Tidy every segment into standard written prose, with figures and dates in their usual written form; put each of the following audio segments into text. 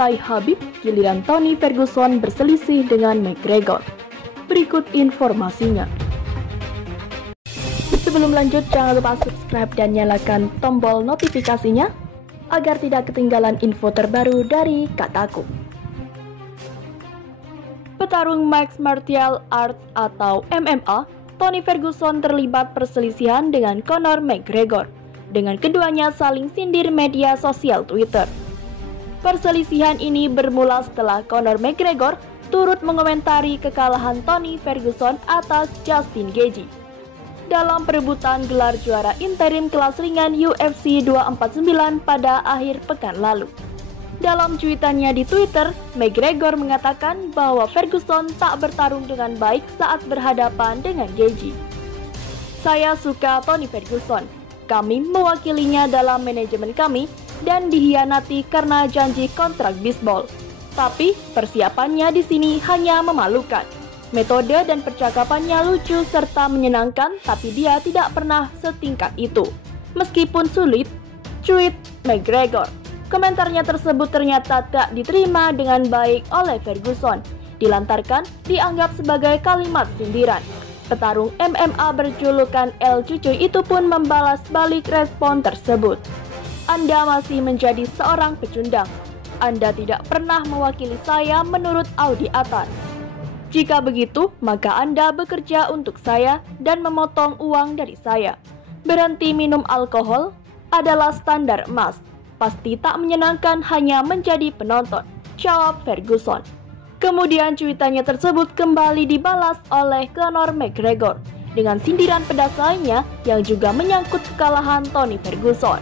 usai Khabib, giliran Tony Ferguson berselisih dengan McGregor. Berikut informasinya. Sebelum lanjut, jangan lupa subscribe dan nyalakan tombol notifikasinya agar tidak ketinggalan info terbaru dari Kataku. Petarung Mixed Martial Arts atau MMA, Tony Ferguson terlibat perselisihan dengan Conor McGregor, dengan keduanya saling sindir media sosial Twitter. Perselisihan ini bermula setelah Conor McGregor turut mengomentari kekalahan Tony Ferguson atas Justin Gaethje dalam perebutan gelar juara interim kelas ringan UFC 249 pada akhir pekan lalu. Dalam cuitannya di Twitter, McGregor mengatakan bahwa Ferguson tak bertarung dengan baik saat berhadapan dengan Gaethje. "Saya suka Tony Ferguson. Kami mewakilinya dalam manajemen kami dan dihianati karena janji kontrak bisbol. Tapi persiapannya di sini hanya memalukan. Metode dan percakapannya lucu serta menyenangkan, tapi dia tidak pernah setingkat itu. Meskipun sulit," cuit McGregor. Komentarnya tersebut ternyata tak diterima dengan baik oleh Ferguson, dilantarkan dianggap sebagai kalimat sindiran. Petarung MMA berjulukan El Cucuy itu pun membalas balik respon tersebut. "Anda masih menjadi seorang pecundang. Anda tidak pernah mewakili saya menurut Audi atas. Jika begitu, maka Anda bekerja untuk saya dan memotong uang dari saya. Berhenti minum alkohol adalah standar emas. Pasti tak menyenangkan hanya menjadi penonton," jawab Ferguson. Kemudian cuitannya tersebut kembali dibalas oleh Conor McGregor dengan sindiran pedas lainnya yang juga menyangkut kekalahan Tony Ferguson.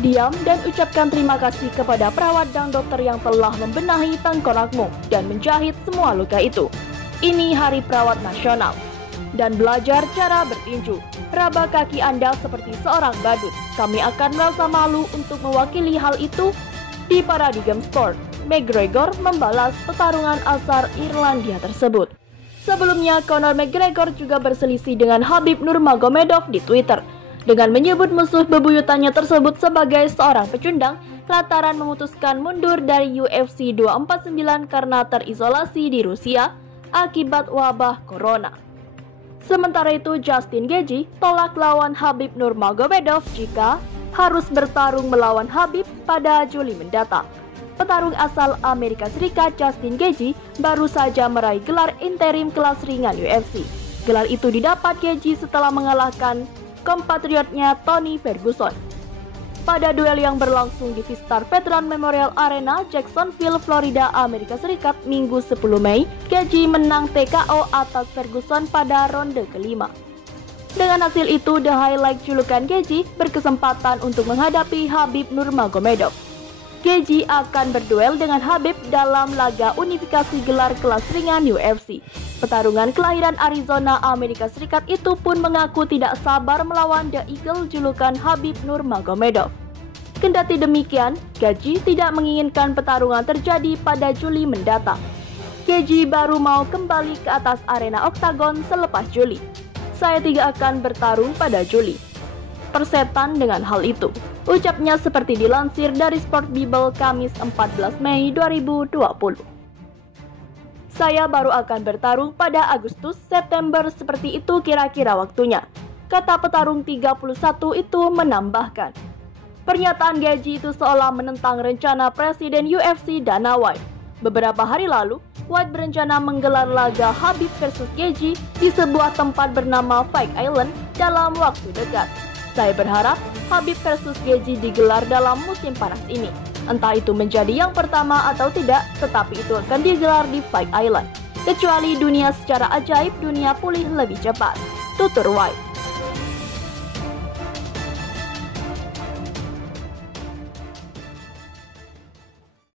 "Diam dan ucapkan terima kasih kepada perawat dan dokter yang telah membenahi tengkorakmu dan menjahit semua luka itu. Ini Hari Perawat Nasional. Dan belajar cara bertinju. Raba kaki Anda seperti seorang badut. Kami akan merasa malu untuk mewakili hal itu di Paradigm Sport." McGregor membalas pertarungan asal Irlandia tersebut. Sebelumnya, Conor McGregor juga berselisih dengan Khabib Nurmagomedov di Twitter dengan menyebut musuh bebuyutannya tersebut sebagai seorang pecundang lantaran memutuskan mundur dari UFC 249 karena terisolasi di Rusia akibat wabah corona. Sementara itu, Justin Gaethje tolak lawan Khabib Nurmagomedov jika harus bertarung melawan Khabib pada Juli mendatang. Petarung asal Amerika Serikat Justin Gaethje baru saja meraih gelar interim kelas ringan UFC. Gelar itu didapat Gaethje setelah mengalahkan kompatriotnya Tony Ferguson pada duel yang berlangsung di Vistar Veteran Memorial Arena, Jacksonville, Florida, Amerika Serikat, Minggu 10 Mei. Gaethje menang TKO atas Ferguson pada ronde kelima. Dengan hasil itu, The Highlight julukan Gaethje berkesempatan untuk menghadapi Khabib Nurmagomedov. Gaethje akan berduel dengan Khabib dalam laga unifikasi gelar kelas ringan UFC. Petarungan kelahiran Arizona, Amerika Serikat itu pun mengaku tidak sabar melawan The Eagle julukan Khabib Nurmagomedov. Kendati demikian, Gaethje tidak menginginkan pertarungan terjadi pada Juli mendatang. Gaethje baru mau kembali ke atas arena oktagon selepas Juli. "Saya tidak akan bertarung pada Juli. Persetan dengan hal itu," ucapnya seperti dilansir dari Sport Bible Kamis 14 Mei 2020. "Saya baru akan bertarung pada Agustus, September, seperti itu kira-kira waktunya," kata petarung 31 itu menambahkan. Pernyataan Gaethje itu seolah menentang rencana Presiden UFC Dana White. Beberapa hari lalu, White berencana menggelar laga Khabib versus Gaethje di sebuah tempat bernama Fight Island dalam waktu dekat. "Saya berharap Khabib versus Gaethje digelar dalam musim panas ini. Entah itu menjadi yang pertama atau tidak, tetapi itu akan digelar di Fight Island. Kecuali dunia secara ajaib, dunia pulih lebih cepat," tutur White.